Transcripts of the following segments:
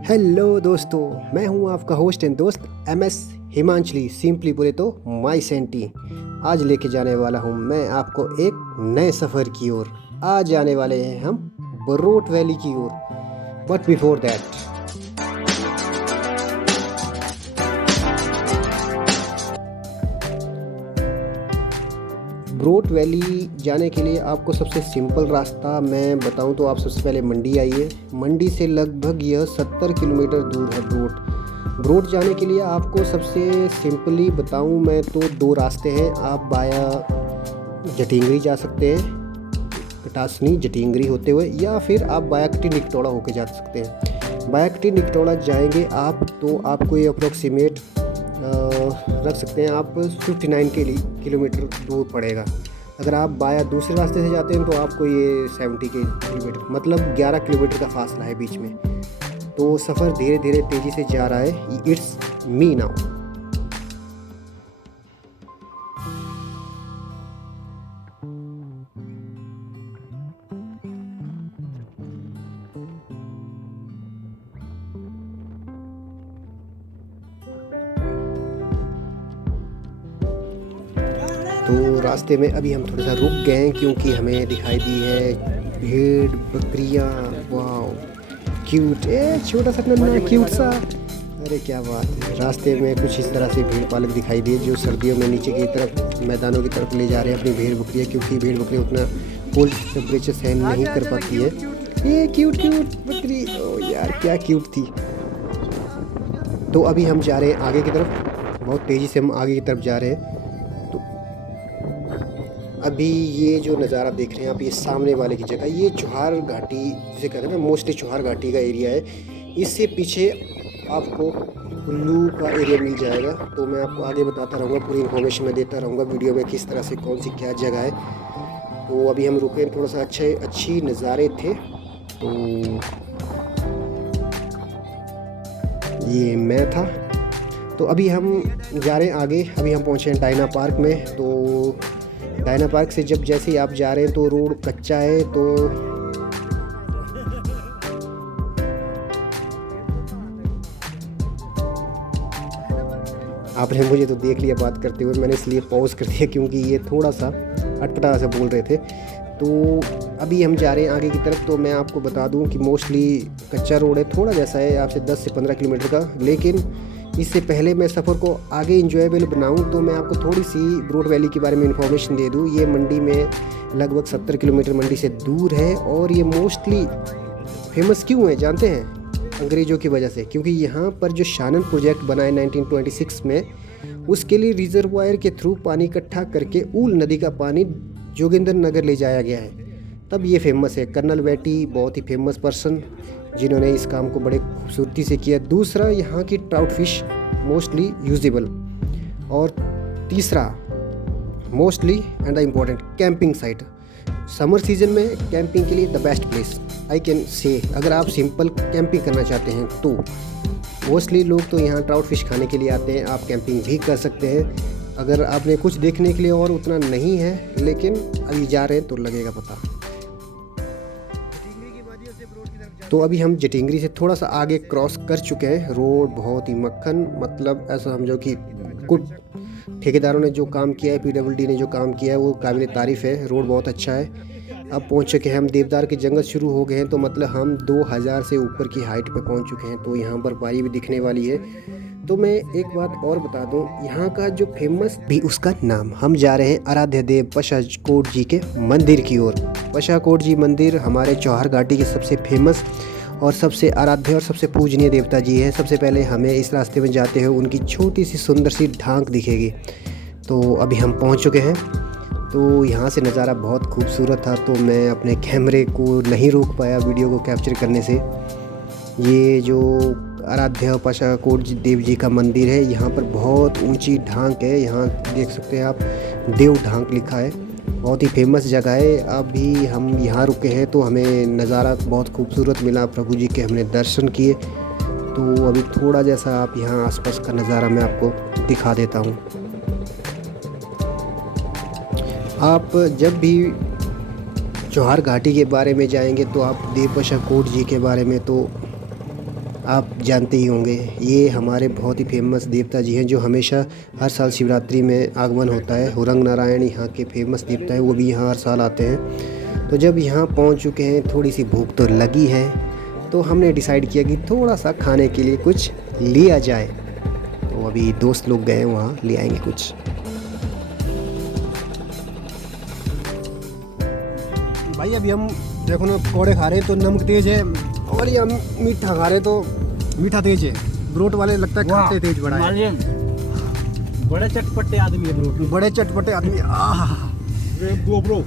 Hello दोस्तों, मैं हूं आपका होस्ट एंड दोस्त MS हिमांशली, सिंपली बोले तो माई सेंटी। आज लेके जाने वाला हूं मैं आपको एक नए सफ़र की ओर। आज जाने वाले हैं हम बरोट वैली की ओर। But before that, Barot valley जाने के लिए आपको सबसे सिंपल रास्ता मैं बताऊं तो आप सबसे पहले मंडी आइए। मंडी से लगभग यह 70 किलोमीटर दूर है ब्रोट। ब्रोट जाने के लिए आपको सबसे सिंपली बताऊं मैं तो दो रास्ते हैं। आप बाया जटिंगरी जा सकते हैं, कटासनी जटिंगरी होते हुए, या फिर आप बायाकटी निकटोड़ा होकर जा सकते हैं। बायाकटी निकटोड़ा जाएंगे आप तो आपको ये अप्रोक्सीमेट रख सकते हैं आप 59 किलोमीटर दूर पड़ेगा। अगर आप बाया दूसरे रास्ते से जाते हैं तो आपको ये 70 किलोमीटर मतलब 11 किलोमीटर का फासला है बीच में। तो सफ़र धीरे धीरे तेज़ी से जा रहा है। It's me now. तो रास्ते में अभी हम थोड़ा सा रुक गए हैं क्योंकि हमें दिखाई दी है भेड़ बकरियाँ। वाह क्यूट, छोटा सा नन्हा क्यूट सा, अरे क्या बात है। रास्ते में कुछ इस तरह से भेड़ पालक दिखाई दिए जो सर्दियों में नीचे की तरफ मैदानों की तरफ ले जा रहे हैं अपनी भेड़ बकरियाँ, क्योंकि भेड़ बकरियाँ उतना कोल्ड टेम्परेचर सहन नहीं कर पाती है। ये क्यूट क्यूट बकरी, ओ यार क्या क्यूट थी। तो अभी हम जा रहे हैं आगे की तरफ, बहुत तेज़ी से हम आगे की तरफ जा रहे हैं। अभी ये जो नज़ारा देख रहे हैं आप, ये सामने वाले की जगह, ये चौहार घाटी जिसे कहते हैं ना, मोस्टली चौहार घाटी का एरिया है। इससे पीछे आपको कुल्लू का एरिया मिल जाएगा। तो मैं आपको आगे बताता रहूँगा, पूरी इन्फॉर्मेशन मैं देता रहूँगा वीडियो में, किस तरह से कौन सी क्या जगह है। तो अभी हम रुके, थोड़ा सा अच्छी नज़ारे थे। तो ये मैं था। तो अभी हम जा रहे हैं आगे। अभी हम पहुँचे हैं डायना पार्क में। तो डायना पार्क से जैसे ही आप जा रहे हैं तो रोड कच्चा है। तो आपने मुझे तो देख लिया बात करते हुए, मैंने इसलिए पॉज कर दिया क्योंकि ये थोड़ा सा अटपटा से बोल रहे थे। तो अभी हम जा रहे हैं आगे की तरफ। तो मैं आपको बता दूं कि मोस्टली कच्चा रोड है, थोड़ा जैसा है आपसे 10 से 15 किलोमीटर का। लेकिन इससे पहले मैं सफ़र को आगे इंजॉयबल बनाऊं तो मैं आपको थोड़ी सी ब्रोट वैली के बारे में इंफॉर्मेशन दे दूं। ये मंडी में लगभग 70 किलोमीटर मंडी से दूर है। और ये मोस्टली फेमस क्यों है जानते हैं? अंग्रेज़ों की वजह से। क्योंकि यहाँ पर जो शानन प्रोजेक्ट बना है 1926 में, उसके लिए रिजर्वायर के थ्रू पानी इकट्ठा करके ऊल नदी का पानी जोगिंदर नगर ले जाया गया है, तब ये फेमस है। कर्नल बेटी बहुत ही फेमस पर्सन जिन्होंने इस काम को बड़े खूबसूरती से किया। दूसरा, यहाँ की ट्राउट फिश मोस्टली यूजेबल। और तीसरा mostly and the important, camping site. Summer season में कैंपिंग के लिए the best place I can say. अगर आप सिंपल कैंपिंग करना चाहते हैं तो मोस्टली लोग तो यहाँ ट्राउट फिश खाने के लिए आते हैं। आप कैंपिंग भी कर सकते हैं। अगर आपने कुछ देखने के लिए और उतना नहीं है, लेकिन अभी जा रहे हैं तो लगेगा पता। तो अभी हम जटिंगरी से थोड़ा सा आगे क्रॉस कर चुके हैं। रोड बहुत ही मक्खन, मतलब ऐसा समझो कि कुछ ठेकेदारों ने जो काम किया है, PWD ने जो काम किया है वो काबिल तारीफ़ है। रोड बहुत अच्छा है। अब पहुंच चुके हैं हम, देवदार के जंगल शुरू हो गए हैं। तो मतलब हम 2000 से ऊपर की हाइट पे पहुंच चुके हैं। तो यहाँ पर बर्फबारी भी दिखने वाली है। तो मैं एक बात और बता दूं, यहाँ का जो फेमस भी उसका नाम, हम जा रहे हैं आराध्य देव पशाकोट जी के मंदिर की ओर। पशाकोट जी मंदिर हमारे चौहार घाटी के सबसे फेमस और सबसे आराध्य और सबसे पूजनीय देवता जी हैं। सबसे पहले हमें इस रास्ते में जाते हुए उनकी छोटी सी सुंदर सी ढांक दिखेगी। तो अभी हम पहुँच चुके हैं। तो यहाँ से नज़ारा बहुत खूबसूरत था, तो मैं अपने कैमरे को नहीं रोक पाया वीडियो को कैप्चर करने से। ये जो आराध्य पशाकोट देव जी का मंदिर है, यहाँ पर बहुत ऊंची ढांक है। यहाँ देख सकते हैं आप, देव ढांक लिखा है। बहुत ही फेमस जगह है। अभी हम यहाँ रुके हैं तो हमें नज़ारा बहुत खूबसूरत मिला। प्रभु जी के हमने दर्शन किए। तो अभी थोड़ा जैसा आप यहाँ आसपास का नज़ारा मैं आपको दिखा देता हूँ। आप जब भी चौहार घाटी के बारे में जाएंगे तो आप देव पशाकोट जी के बारे में तो आप जानते ही होंगे। ये हमारे बहुत ही फेमस देवता जी हैं जो हमेशा हर साल शिवरात्रि में आगमन होता है। हुरंग नारायण यहाँ के फेमस देवता हैं, वो भी यहाँ हर साल आते हैं। तो जब यहाँ पहुँच चुके हैं, थोड़ी सी भूख तो लगी है, तो हमने डिसाइड किया कि थोड़ा सा खाने के लिए कुछ लिया जाए। तो अभी दोस्त लोग गए वहाँ, ले आएंगे कुछ। भाई अभी हम देखो ना पकौड़े खा रहे हैं तो नमक तेज है, और ये हम मीठा खा रहे हैं तो मीठा तेज है। ब्रोट वाले लगता है खाते तेज बड़ा है। बड़े चटपटे आदमी है ब्रो, बड़े चटपटे आदमी। ब्रो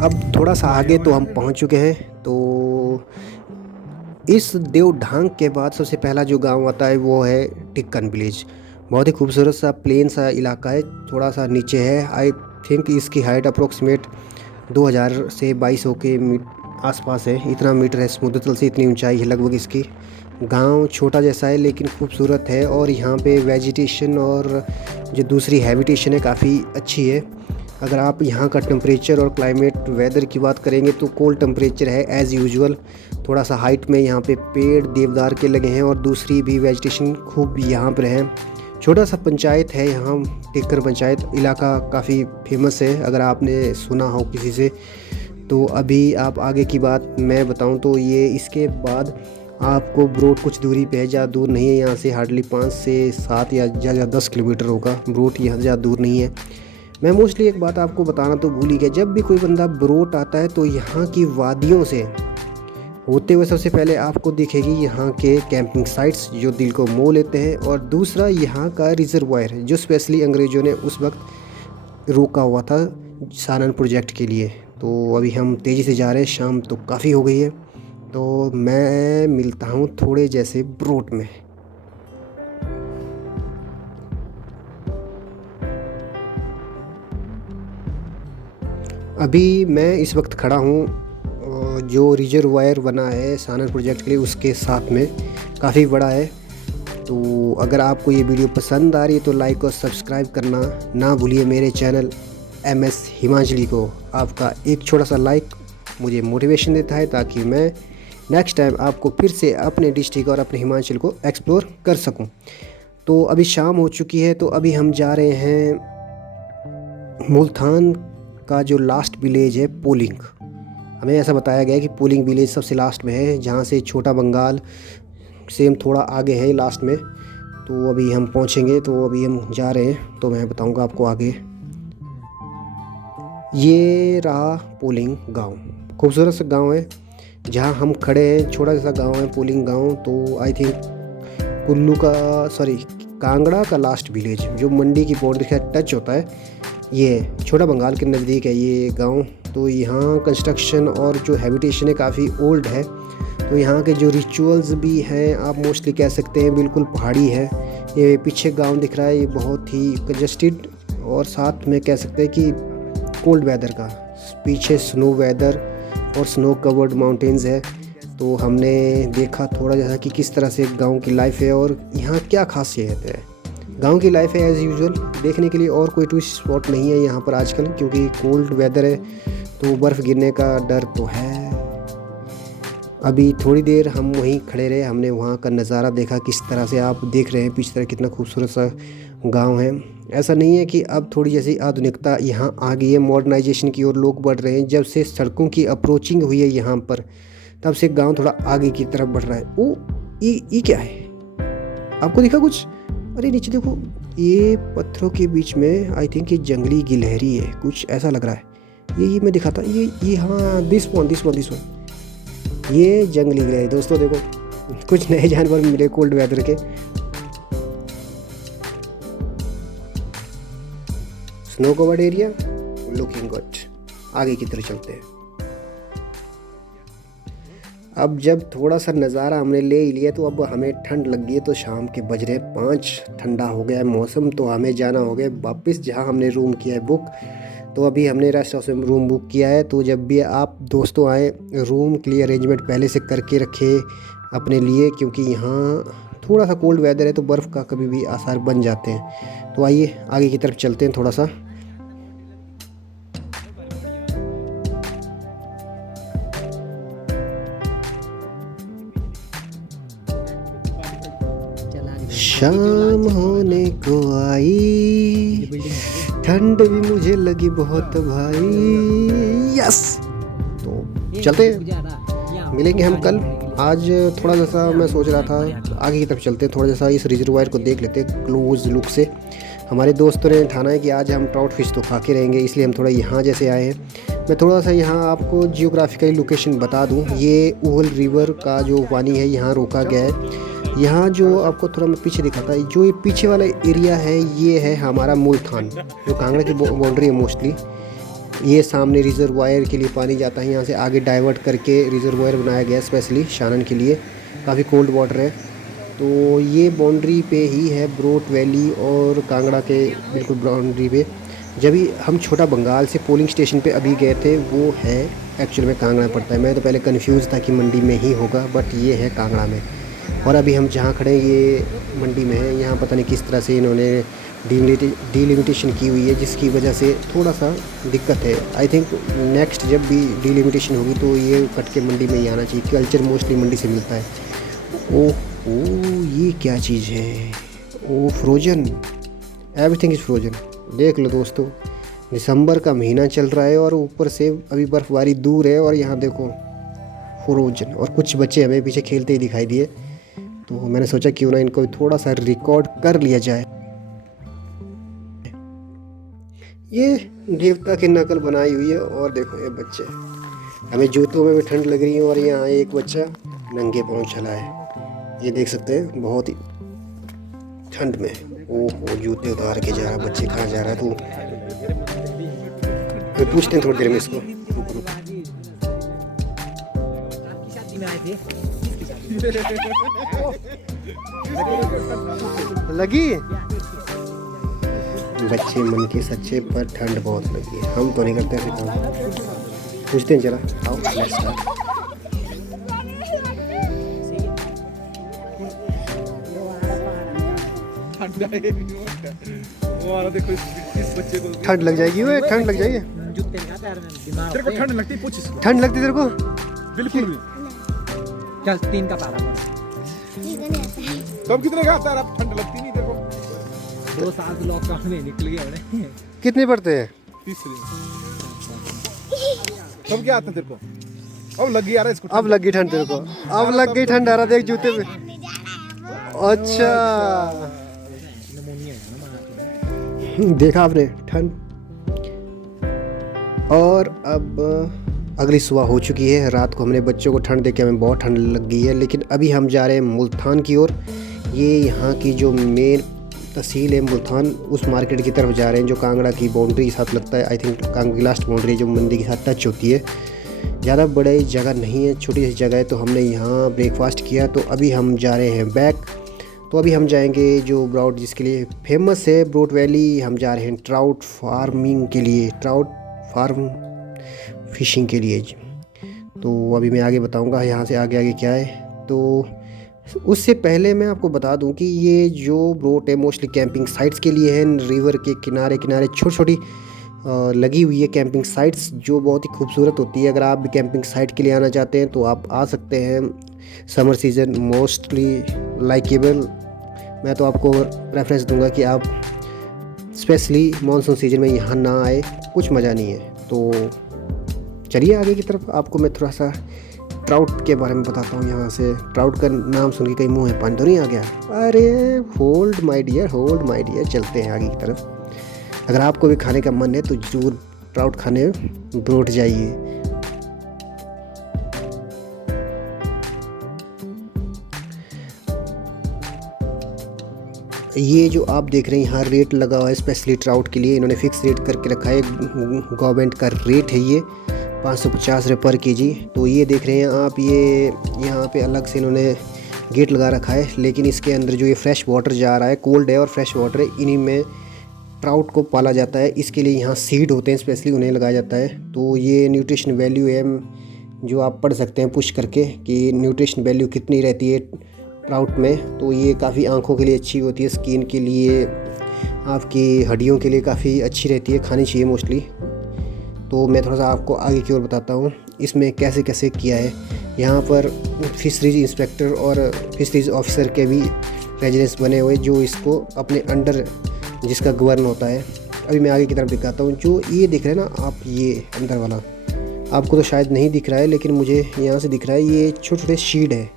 अब थोड़ा सा आगे तो हम पहुंच चुके हैं। तो इस देव ढांग के बाद सबसे पहला जो गांव आता है वो है टिक्कन विलेज। बहुत ही खूबसूरत सा प्लेन सा इलाका है, थोड़ा सा नीचे है। आई थिंक इसकी हाइट अप्रोक्सीमेट 2000 से 2200 के आसपास है, इतना मीटर है समुद्र तल से, इतनी ऊंचाई है लगभग इसकी। गांव छोटा जैसा है लेकिन खूबसूरत है, और यहाँ पे वेजिटेशन और जो दूसरी हैबिटेशन है काफ़ी अच्छी है। अगर आप यहाँ का टेम्परेचर और क्लाइमेट वेदर की बात करेंगे तो कोल्ड टेम्परेचर है एज़ यूजुअल। थोड़ा सा हाइट में यहाँ पे पेड़ देवदार के लगे हैं, और दूसरी भी वेजिटेशन खूब यहाँ पर है। छोटा सा पंचायत है यहाँ, टिक्कर पंचायत। इलाका काफ़ी फेमस है अगर आपने सुना हो किसी से। तो अभी आप आगे की बात मैं बताऊं तो ये इसके बाद आपको ब्रोट कुछ दूरी पे है, ज़्यादा दूर नहीं है यहाँ से, हार्डली 5 से 7 या ज़्यादा 10 किलोमीटर होगा। ब्रोट यहाँ ज़्यादा दूर नहीं है। मैं मोस्टली एक बात आपको बताना तो भूल ही गया, जब भी कोई बंदा ब्रोट आता है तो यहाँ की वादियों से होते हुए सबसे पहले आपको दिखेगी यहाँ के कैंपिंग साइट्स जो दिल को मोह लेते हैं, और दूसरा यहाँ का रिजर्वायर जो स्पेशली अंग्रेज़ों ने उस वक्त रोका हुआ था सानन प्रोजेक्ट के लिए। तो अभी हम तेज़ी से जा रहे हैं, शाम तो काफ़ी हो गई है। तो मैं मिलता हूँ थोड़े जैसे ब्रोट में। अभी मैं इस वक्त खड़ा हूँ जो रिजर्वायर बना है सानन प्रोजेक्ट के लिए, उसके साथ में काफ़ी बड़ा है। तो अगर आपको ये वीडियो पसंद आ रही है तो लाइक और सब्सक्राइब करना ना भूलिए मेरे चैनल MS हिमांचली को। आपका एक छोटा सा लाइक मुझे मोटिवेशन देता है ताकि मैं नेक्स्ट टाइम आपको फिर से अपने डिस्ट्रिक्ट और अपने हिमाचल को एक्सप्लोर कर सकूं। तो अभी शाम हो चुकी है, तो अभी हम जा रहे हैं मुल्तान का जो लास्ट विलेज है पोलिंग। हमें ऐसा बताया गया है कि पोलिंग विलेज सबसे लास्ट में है, जहाँ से छोटा बंगाल सेम थोड़ा आगे है लास्ट में। तो अभी हम पहुँचेंगे, तो अभी हम जा रहे हैं, तो मैं बताऊँगा आपको आगे। ये रहा पोलिंग गांव, खूबसूरत सा गांव है जहां हम खड़े हैं। छोटा सा गांव है पोलिंग गांव। तो आई थिंक कांगड़ा का लास्ट विलेज जो मंडी की बाउंड्री के साथ टच होता है, ये छोटा बंगाल के नज़दीक है ये गांव। तो यहाँ कंस्ट्रक्शन और जो हैबिटेशन है काफ़ी ओल्ड है। तो यहाँ के जो रिचुअल्स भी हैं आप मोस्टली कह सकते हैं बिल्कुल पहाड़ी है। ये पीछे गाँव दिख रहा है, ये बहुत ही कंजस्टेड और साथ में कह सकते हैं कि कोल्ड वेदर का। पीछे स्नो वेदर और स्नो कवर्ड माउंटेन्स है। तो हमने देखा थोड़ा जैसा कि किस तरह से गांव की लाइफ है और यहाँ क्या खासियत है। गांव की लाइफ है एज़ यूजुअल देखने के लिए, और कोई टूरिस्ट स्पॉट नहीं है यहाँ पर आजकल, क्योंकि कोल्ड वेदर है तो बर्फ़ गिरने का डर तो है। अभी थोड़ी देर हम वहीं खड़े रहे, हमने वहाँ का नज़ारा देखा किस तरह से आप देख रहे हैं पीछे तरह कितना खूबसूरत सा गांव है। ऐसा नहीं है कि अब थोड़ी जैसी आधुनिकता यहाँ आ गई है, मॉडर्नाइजेशन की ओर लोग बढ़ रहे हैं। जब से सड़कों की अप्रोचिंग हुई है यहाँ पर, तब से गांव थोड़ा आगे की तरफ बढ़ रहा है। ओ ये क्या है, आपको दिखा कुछ? अरे नीचे देखो, ये पत्थरों के बीच में आई थिंक ये जंगली गिलहरी है, कुछ ऐसा लग रहा है। ये मैं दिखाता, ये हाँ दिस वन ये जंगली गिलहरी। दोस्तों देखो कुछ नए जानवर मिले कोल्ड वेदर के। Snow covered area looking good. आगे की तरफ चलते हैं। अब जब थोड़ा सा नज़ारा हमने ले ही लिया तो अब हमें ठंड लग गई है। तो शाम के बज रहे 5, ठंडा हो गया है मौसम। तो हमें जाना हो गया वापस जहां हमने रूम किया है बुक। तो अभी हमने रेस्ट हाउस में रूम बुक किया है। तो जब भी आप दोस्तों आए, रूम के लिए अरेंजमेंट पहले से करके रखे अपने लिए, क्योंकि यहाँ थोड़ा सा कोल्ड वेदर है तो बर्फ़ का कभी भी आसार बन जाते हैं। तो आइए आगे की तरफ चलते हैं थोड़ा सा। शाम होने को आई, ठंड भी मुझे लगी बहुत भाई। यस, तो चलते हैं, मिलेंगे हम कल। आज थोड़ा जैसा मैं सोच रहा था आगे की तरफ चलते, थोड़ा जैसा इस रिजर्वायर को देख लेते क्लोज लुक से। हमारे दोस्तों ने ठाना है कि आज हम ट्राउट फिश तो खा के रहेंगे, इसलिए हम थोड़ा यहाँ जैसे आए हैं। मैं थोड़ा सा यहाँ आपको जियोग्राफिकली लोकेशन बता दूँ। ये उहल रिवर का जो पानी है यहाँ रोका गया है। यहाँ जो आपको थोड़ा मैं पीछे दिखाता है, जो ये पीछे वाला एरिया है ये है हमारा मुल्तान, जो कांगड़ा की बाउंड्री है मोस्टली। ये सामने रिजर्वायर के लिए पानी जाता है, यहाँ से आगे डाइवर्ट करके रिजर्वायर बनाया गया स्पेशली शानन के लिए। काफ़ी कोल्ड वाटर है, तो ये बाउंड्री पे ही है ब्रोट वैली और कांगड़ा के बिल्कुल बाउंड्री पे। जब भी हम छोटा बंगाल से पोलिंग स्टेशन पे अभी गए थे, वो है एक्चुअल में कांगड़ा में पड़ता है। मैं तो पहले कंफ्यूज था कि मंडी में ही होगा, बट ये है कांगड़ा में। और अभी हम जहाँ खड़े हैं ये मंडी में है। यहाँ पता नहीं किस तरह से इन्होंने डिलिमिटेशन की हुई है, जिसकी वजह से थोड़ा सा दिक्कत है। आई थिंक नेक्स्ट जब भी डिलिमिटेशन होगी तो ये कट के मंडी में ही आना चाहिए। कल्चर मोस्टली मंडी से मिलता है। ओह ये क्या चीज़ है? ओह फ्रोजन, एवरीथिंग इज़ फ्रोजन। देख लो दोस्तों, दिसंबर का महीना चल रहा है और ऊपर से अभी बर्फबारी दूर है और यहाँ देखो फ्रोजन। और कुछ बच्चे हमें पीछे खेलते ही दिखाई दिए, तो मैंने सोचा क्यों ना इनको थोड़ा सा रिकॉर्ड कर लिया जाए। ये देवता की नकल बनाई हुई है और देखो ये बच्चे, हमें जूतों में भी ठंड लग रही है और यहाँ एक बच्चा नंगे पाँव चला है। ये देख सकते हैं बहुत ही ठंड में। ओह जूते उतार के जा रहा बच्चे, कहाँ जा रहा है तू? फिर पूछते हैं थोड़ी देर में इसको। लगी बच्चे मन के सच्चे, पर ठंड बहुत लगी है। हम तो नहीं करते ऐसे काम। पूछते हैं जरा, आओ लेट्स स्टार्ट। ठंड लग जाएगी वो, ठंड लग जाएगी। तेरे को ठंड लगती? पूछ इसको। ठंड लगती तेरे को? बिल्कुल भी। चल 3 का पारा बोल। तब कितने का आता है? अब ठंड लगती नहीं तेरे को? 2 साल लॉकडाउन में निकल गए हमने। कितने पड़ते हैं? 30। तब क्या आता तेरे को? अब लग गई यार इसको। अब लग गई ठंड तेरे को? अब लग गई ठंड आ रहा देख जूते पे। अच्छा देखा आपने ठंड। और अब अगली सुबह हो चुकी है। रात को हमने बच्चों को ठंड देख के हमें बहुत ठंड लग गई है, लेकिन अभी हम जा रहे हैं मुल्तान की ओर। ये यहाँ की जो मेन तहसील है मुल्तान, उस मार्केट की तरफ जा रहे हैं जो कांगड़ा की बाउंड्री के साथ लगता है। आई थिंक कांगड़ा की लास्ट बाउंड्री जो मंडी के साथ टच होती है। ज़्यादा बड़ी जगह नहीं है, छोटी सी जगह है। तो हमने यहाँ ब्रेकफास्ट किया, तो अभी हम जा रहे हैं बैक। तो अभी हम जाएंगे जो ब्राउट जिसके लिए फेमस है ब्रोट वैली, हम जा रहे हैं ट्राउट फार्मिंग के लिए, ट्राउट फार्म फिशिंग के लिए। तो अभी मैं आगे बताऊंगा यहाँ से आगे आगे क्या है। तो उससे पहले मैं आपको बता दूं कि ये जो ब्रोट है मोस्टली कैंपिंग साइट्स के लिए है। रिवर के किनारे किनारे छोटी छोटी लगी हुई है कैंपिंग साइट्स, जो बहुत ही खूबसूरत होती है। अगर आप भी कैंपिंग साइट के लिए आना चाहते हैं तो आप आ सकते हैं। Summer season mostly likeable. मैं तो आपको प्रेफरेंस दूंगा कि आप स्पेशली मानसून सीजन में यहाँ ना आए, कुछ मज़ा नहीं है। तो चलिए आगे की तरफ आपको मैं थोड़ा सा ट्राउट के बारे में बताता हूँ। यहाँ से ट्राउट का नाम सुन के कहीं मुँह में पानी तो नहीं आ गया? अरे hold my dear, hold my dear, चलते हैं आगे की तरफ। अगर आपको भी खाने का मन है तो ज़रूर ट्राउट खाने ब्रोट जाइए। ये जो आप देख रहे हैं यहाँ रेट लगा हुआ है स्पेशली ट्राउट के लिए। इन्होंने फिक्स रेट करके रखा है, गवर्नमेंट का रेट है ये 550 रुपये पर केजी। तो ये देख रहे हैं आप, ये यहाँ पे अलग से इन्होंने गेट लगा रखा है, लेकिन इसके अंदर जो ये फ्रेश वाटर जा रहा है, कोल्ड है और फ्रेश वाटर है, इन्हीं में ट्राउट को पाला जाता है। इसके लिए यहाँ सीड होते हैं स्पेशली, उन्हें लगाया जाता है। तो ये न्यूट्रिशन वैल्यू है जो आप पढ़ सकते हैं पुश करके कि न्यूट्रिशन वैल्यू कितनी रहती है ट्राउट में। तो ये काफ़ी आँखों के लिए अच्छी होती है, स्किन के लिए, आपकी हड्डियों के लिए काफ़ी अच्छी रहती है, खानी चाहिए मोस्टली। तो मैं थोड़ा सा आपको आगे की ओर बताता हूँ इसमें कैसे कैसे किया है। यहाँ पर फिशरीज इंस्पेक्टर और फिशरीज ऑफिसर के भी रेजिडेंस बने हुए जो इसको अपने अंडर जिसका गवर्न होता है। अभी मैं आगे की तरफ दिखाता हूँ। जो ये दिख रहा है ना आप, ये अंदर वाला आपको तो शायद नहीं दिख रहा है, लेकिन मुझे यहाँ से दिख रहा है। ये छोटे छोटे सीड है,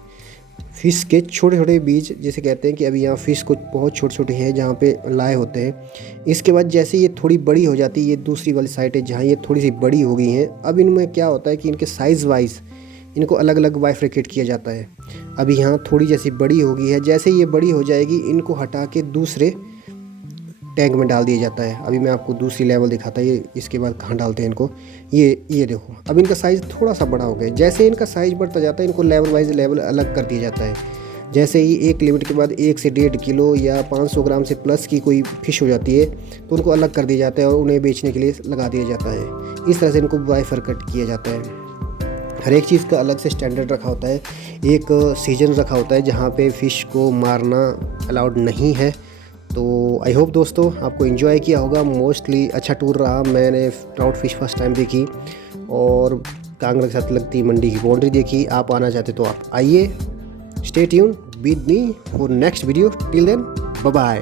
फ़िश के छोटे छोटे बीज जिसे कहते हैं कि अभी यहाँ फ़िश कुछ बहुत छोटे छोटे हैं जहाँ पे लाए होते हैं। इसके बाद जैसे ये थोड़ी बड़ी हो जाती है, ये दूसरी वाली साइड है जहाँ ये थोड़ी सी बड़ी हो गई हैं। अब इनमें क्या होता है कि इनके साइज़ वाइज इनको अलग अलग बाइफरकेट किया जाता है। अभी यहाँ थोड़ी जैसी बड़ी हो गई है, जैसे ये बड़ी हो जाएगी इनको हटा के दूसरे टैंक में डाल दिया जाता है। अभी मैं आपको दूसरी लेवल दिखाता है, ये इसके बाद कहाँ डालते हैं इनको। ये देखो अब इनका साइज़ थोड़ा सा बड़ा हो गया। जैसे इनका साइज़ बढ़ता जाता है इनको लेवल वाइज लेवल अलग कर दिया जाता है। जैसे ही एक लिमिट के बाद 1 से 1.5 किलो या 500 ग्राम से प्लस की कोई फ़िश हो जाती है तो उनको अलग कर दिया जाता है और उन्हें बेचने के लिए लगा दिया जाता है। इस तरह से इनको बाइफरकेट किया जाता है। हर एक चीज़ का अलग से स्टैंडर्ड रखा होता है। एक सीजन रखा होता है जहाँ पे फ़िश को मारना अलाउड नहीं है। तो आई होप दोस्तों आपको एंजॉय किया होगा। मोस्टली अच्छा टूर रहा। मैंने ट्राउट फ़िश फर्स्ट टाइम देखी और कांगड़ा के साथ लगती मंडी की बाउंड्री देखी। आप आना चाहते तो आप आइए। Stay tune with me for next video. Till then bye bye.